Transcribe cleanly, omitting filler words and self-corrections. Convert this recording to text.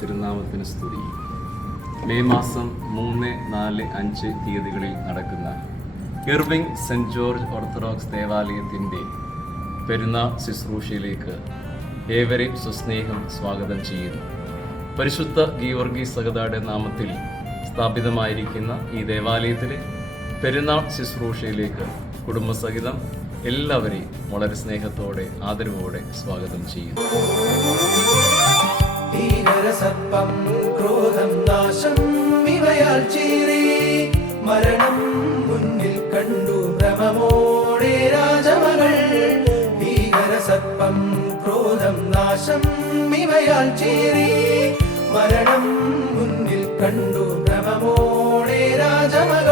തിരുനാമത്തിന് സ്തുതി. മെയ് മാസം 3, 4, 5 തീയതികളിൽ നടക്കുന്ന ഇർവിംഗ് സെൻറ് ജോർജ് ഓർത്തഡോക്സ് ദേവാലയത്തിൻ്റെ പെരുന്നാൾ ശുശ്രൂഷയിലേക്ക് ഏവരെയും സുസ്നേഹം സ്വാഗതം ചെയ്യുന്നു. പരിശുദ്ധ ഗീവർഗീസ് സഹദായുടെ നാമത്തിൽ സ്ഥാപിതമായിരിക്കുന്ന ഈ ദേവാലയത്തിലെ പെരുന്നാൾ ശുശ്രൂഷയിലേക്ക് കുടുംബസഹിതം എല്ലാവരെയും വളരെ സ്നേഹത്തോടെ ആദരവോടെ സ്വാഗതം ചെയ്യുന്നു. ഭീകരസർപ്പം ക്രോധം നാശം ഇവയാൽ ചീറി മരണം മുന്നിൽ കണ്ടു ഭ്രമമോടെ രാജമകൾ. ഭീകരസർപ്പം ക്രോധം നാശം ഇവയാൽ ചീറി മരണം മുന്നിൽ കണ്ടു ഭ്രമമോടെ രാജമകൾ.